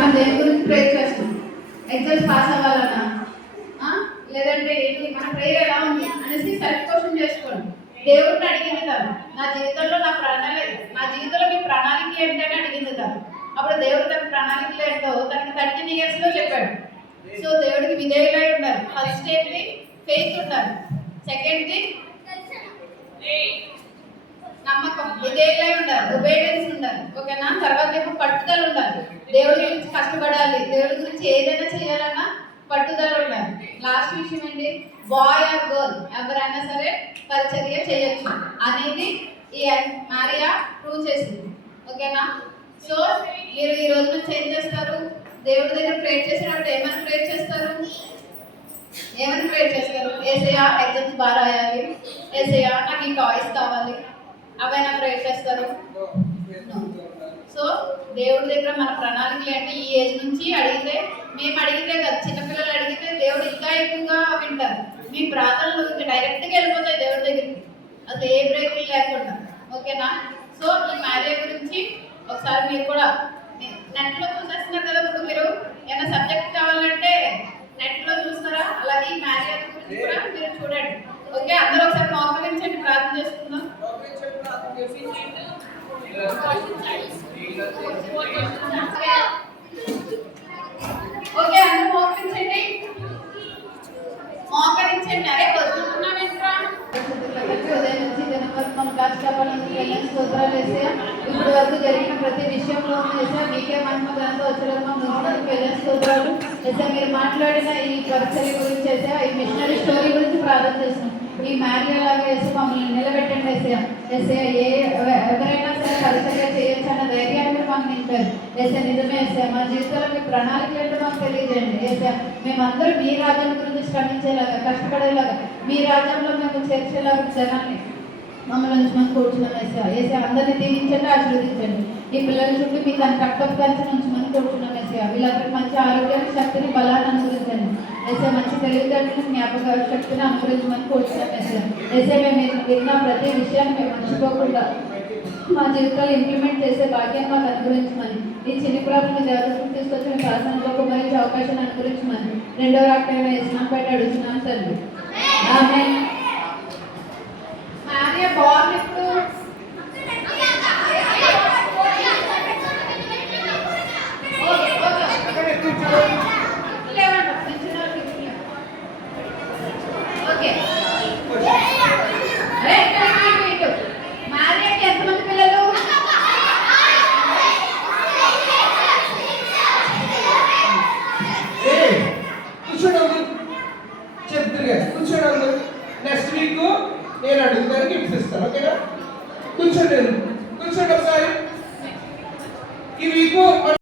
మనం దేని గురించి ప్రేయర్ చేస్తాం? ఎగ్జామ్స్ పాస్ అవ్వాలన్నా, లేదంటే ఏంటి మన ప్రేయర్ ఎలా ఉంది అనేసి సెల్ఫ్ క్వశ్చన్ చేసుకోండి. దేవుడిని అడిగింది కాదు, నా జీవితంలో నా జీవితంలో మీ ప్రణాళిక ఏంటని అడిగింది కాదు. అప్పుడు దేవుడు తన ప్రణాళికలు ఏంటో తనకి 13 years లో చెప్పాడు. సో దేవుడికి విధేయులై ఉండాలి. ఫస్ట్ ఏంటి? ఫెయిత్ ఉండాలి. సెకండ్ది నమ్మకం, విధేయులై ఉండాలి, ఒబీడియన్స్ ఉండాలి. ఓకేనా? తర్వాత ఏమో పట్టుదల ఉండాలి. దేవుడి గురించి కష్టపడాలి, దేవుడి గురించి ఏదైనా చేయాలన్నా పట్టుదల ఉండాలి. లాస్ట్ విషయం ఏంటి? బాయ్ ఆర్ గర్ల్ ఎవరైనా సరే పరిచర్య చేయొచ్చు అనేది ఈ మారియా ప్రూవ్ చేసింది. ఓకేనా? సో మీరు ఈ రోజు నుంచి ఏం చేస్తారు? దేవుడి దగ్గర ప్రేయర్ చేసినప్పుడు ఏమని ప్రేయర్ చేస్తారు? ఏసయ్యా ఎగ్జామ్స్ బాగా రాయాలి, ఏసయ్యా నాకు ఈ టాయ్స్ కావాలి, అవైనా ప్రేయర్ చేస్తారు. సో దేవుడి దగ్గర మన ప్రణాళికలు అంటే ఈ ఏజ్ నుంచి అడిగితే, మేము అడిగితే కదా, చిన్నపిల్లలు అడిగితే దేవుడు ఇంకా ఎక్కువగా వింటారు. మీ ప్రార్థనలు ఇంకా డైరెక్ట్గా వెళ్ళిపోతాయి దేవుడి దగ్గరికి, అసలు ఏ బ్రేకులు లేకుండా. ఓకేనా? సో ఈ మ్యారేజ్ గురించి ఒకసారి మీరు కూడా నెట్లో చూసేస్తున్నారు కదా. ఇప్పుడు మీరు ఏమైనా సబ్జెక్ట్ కావాలంటే నెట్లో చూస్తారా? అలాగే ఈ మ్యారేజ్ గురించి కూడా మీరు చూడండి. ఓకే, అందరూ ఒకసారి మోకరించండి, ప్రార్థన చేసుకుందాం. ఓకే, అందరూ మోకరించండి. అరే వస్తున్నాం ఏంట్రా? ఉదయం నుంచి దినవర్గం కష్టపడి స్తోత్రాలు వేసే ఇప్పుడు వరకు జరిగిన ప్రతి విషయంలో వేసే మీకే మహిమ ఘనత వచ్చేలా ముందుకు స్తోత్రాలు వేసే. మీరు మాట్లాడిన ఈ పరిచర్య గురించి వేసే, ఈ మిషనరీ స్టోరీ గురించి ప్రార్థన చేస్తున్నాం. ఈ మ్యారియలాగా వేసి మమ్మల్ని నిలబెట్టండి వేసే. ఎవరైనా సరే పరిచర్య చేయొచ్చు అన్న ధైర్యాన్ని మాకు నింపారు వేసే. నిజమే వేసే, మా జీవితంలో మీ ప్రణాళికలు ఏంటో మాకు తెలియజేయండి వేసే. మేమందరూ మీ రాజ్యం గురించి శ్రమించేలాగా, కష్టపడేలాగా, మీ రాజ్యంలో మేము చేర్చేలాగా జనాన్ని మమ్మల్ని ఉంచమని కూర్చున్నాం వేసే. అందరినీ దీవించండి, ఆశీర్వదించండి. ఈ పిల్లల చుట్టూ మీ దాన్ని కట్టపు కలిసి ఉంచమని కూర్చున్నాం వేసే. వీళ్ళందరికీ మంచి ఆరోగ్యాన్ని, శక్తిని, బలాన్ని అనుగ్రహించండి వేసే. మంచి తెలివితేటలను, జ్ఞాపక శక్తిని అనుగ్రహించమని కూర్చున్నాం వేసే. మేము విన్న ప్రతి విషయాన్ని మేము మర్చిపోకుండా మా జీవితాలు ఇంప్లిమెంట్ చేసే భాగ్యం మాకు అనుగ్రహించమని, ఈ చిన్ని ప్రార్థన దేవతను తీసుకొచ్చి మీ ప్రార్థనలో కుమరించే అవకాశాన్ని అనుగ్రహించమని రెండవ రాకైన వేసినాపేట అడుగుతున్నాను తండ్రి. ఆమేన్. ఎంతమంది పిల్లలు? కూర్చోండి. నెక్స్ట్ వీక్ నేను అడుగుతాను, గిఫ్ట్స్ ఇస్తాను. ఓకేనా? కూర్చోండి ఒకసారి. ఈ వీక్